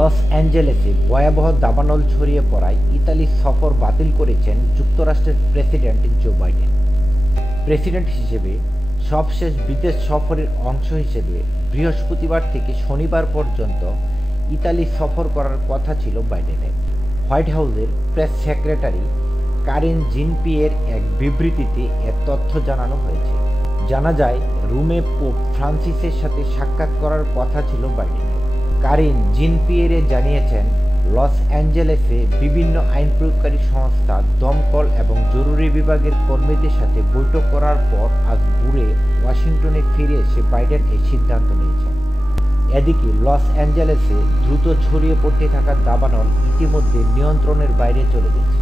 Loss অ্যাঞ্জেলেসে ভয়াবহ দাবানল ছড়িয়ে পড়ায় ইতালির সফর বাতিল করেছেন যুক্তরাষ্ট্রের প্রেসিডেন্ট জো বাইডেন। প্রেসিডেন্ট হিসেবে সবশেষ বিদেশ সফরের অংশ হিসেবে বৃহস্পতিবার থেকে শনিবার পর্যন্ত ইতালি সফর করার কথা ছিল বাইডেনের। হোয়াইট হাউসের প্রেস সেক্রেটারি কারিন জিন-পিয়ের এক বিবৃতিতে এ তথ্য জানানো হয়েছে। জানা যায়, রোমে পোপ ফ্রান্সিসের সাথে সাক্ষাৎ করার কথা ছিল বাইডেনের। কারিন জিন-পিয়েরে জানিয়েছেন, লস অ্যাঞ্জেলেসে বিভিন্ন আইন প্রয়োগকারী সংস্থা, দমকল এবং জরুরি বিভাগের কর্মীদের সাথে বৈঠক করার পর আজ ভোরে ওয়াশিংটনে ফিরে এসে বাইডেন এই সিদ্ধান্ত নিয়েছেন। এদিকে লস অ্যাঞ্জেলেসে দ্রুত ছড়িয়ে পড়তে থাকা দাবানল ইতিমধ্যে নিয়ন্ত্রণের বাইরে চলে গেছে।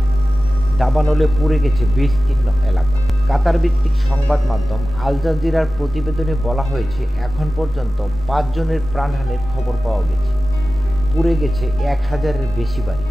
দাবানলে পুড়ে গেছে বিস্তীর্ণ এলাকা। কাতার ভিত্তিক সংবাদ মাধ্যম আল জাজিরার প্রতিবেদনে বলা হয়েছে, এখন পর্যন্ত 5 জনের প্রাণহানির খবর পাওয়া গেছে। পুড়ে গেছে 1000-এর বেশি বাড়ি।